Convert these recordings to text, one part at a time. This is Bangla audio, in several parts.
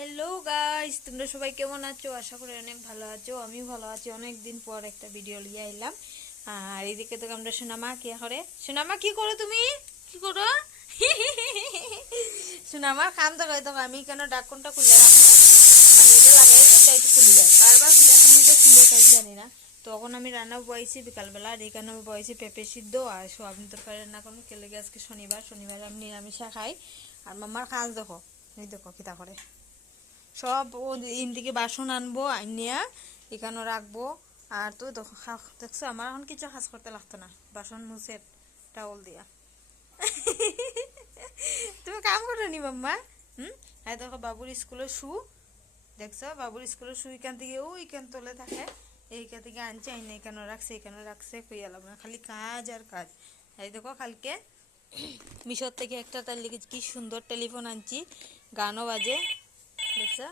হ্যালো গাইস, তোমরা সবাই কেমন আছো? আশা করি অনেক ভালো আছো। আমিও ভালো আছি। অনেক দিন পর একটা ভিডিও নিয়ে এলাম। আর এইদিকে তো আমরা সোনামা কি করে। সোনামা কি করো তুমি? কি করো? সোনামার কাম তো কই তো আমি কেন ডাকনটা খুলে রাখবো, মানে এটা লাগাই তো তাই খুলে বারবার খুলে আমি তো খুলে কাজ জানি না। তখন আমি রান্না বয়েছি বিকালবেলা, আর এখানে আমি বয়েছি পেঁপে সিদ্ধ আর সোয়াবিন তরকারি রান্না করবো। কেলে আজকে শনিবার আমি নিরামিষা খাই। আর মামার কাজ দেখো, এই দেখো কিতা করে। সব ও ইন থেকে বাসন আনবো, আনিয়া এখানে রাখবো। আর তো দেখছো আমার এখন কিছু কাজ করতে লাগতো না, বাসন মুছে টাওয়াল দিয়া। তুমি কাম করো নি মাম্মা? আর দেখো বাবুর স্কুলের শু, দেখছো বাবুর স্কুলের শু এখান থেকে ওইখান তলে থাকে, এইখান থেকে আনছে আইনে এখানে রাখছে কই এলাম না, খালি কাজ আর কাজ। এই দেখো কালকে মিশর থেকে একটা তার লিগে কি সুন্দর টেলিফোন আনছি, গানও বাজে, দেখছো?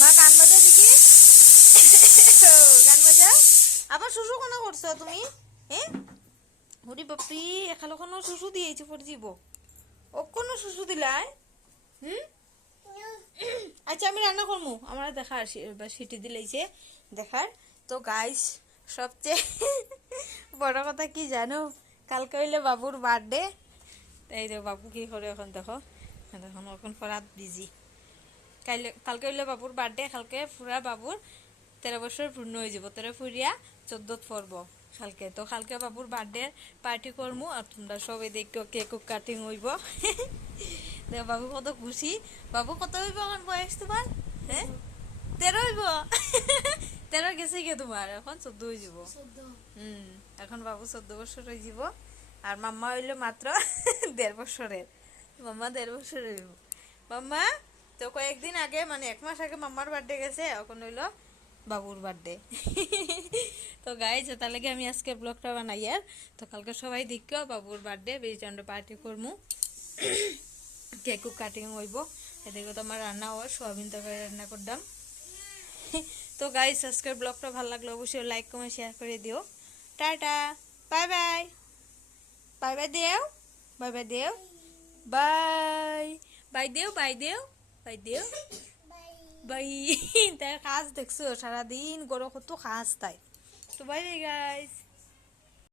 মা গান বাজা দেখি। গান বাজা আবার শুশু কোনা করছো তুমি? হ্যাঁ, হরি বাপরি, এখালো কোনো শুশু দিয়েছি পর দিব ও কোনো শুশু দিলাই। আচ্ছা আমি রান্না করবো, আমার দেখার সিটি দিলেইছে দেখার। তো গাইস, সবচেয়ে বড় কথা কি জানো, কালকে হইলে বাবুর বার্থডে। এই দেখো বাবু কি করে এখন, দেখো এখন এখন পড়াত বিজি। কালকে হইলে বাবুর বার্থডে, কালকে পুরা বাবুর 13 বছর পূর্ণ হয়ে যাব, 13 ফুরিয়া 14 পড়ব কালকে। তো কালকে বাবুর বার্থডে পার্টি করবো, আর তোমরা সবাই দেখো কেক কাটিং হইব। দেখো বাবু কত খুশি। বাবু কত হইব এখন বয়স তোমার? হ্যাঁ 13 হইব। 13 গেছে গিয়ে তোমার, এখন 14 হয়ে যাব। এখন বাবু 14 বছর হয়ে যাব। আর মাম্মা হইলো মাত্র 1.5 বছরের। মাম্মা 1.5 বছর হইব। মাম্মা তো কয়েকদিন আগে, মানে 1 মাস আগে মাম্মার বার্থডে গেছে, এখন হইলো বাবুর বার্থডে। তো গাইজ তার লাগে আমি আজকে ব্লগটা বানাই। আর তো কালকে সবাই দেখো বাবুর বার্থডে, বেশি পার্টি করবো, কেক কাটিং হইব। এদিকে তো আমার রান্না হয়, সোয়াবিন তরকারি রান্না করলাম। তো গাইজ আজকের ব্লগটা ভালো লাগলে অবশ্যই লাইক কমেন্ট শেয়ার করে দিও। Tata, bye bye, bye bye দেও, বাই বাই দেও, বাই বাই দেও, বাই দেও, বাই দেও, বাই। তাই কাজ দেখছো সারাদিন গরো কত কাজ তাই। তো বাই বাই গাইজ।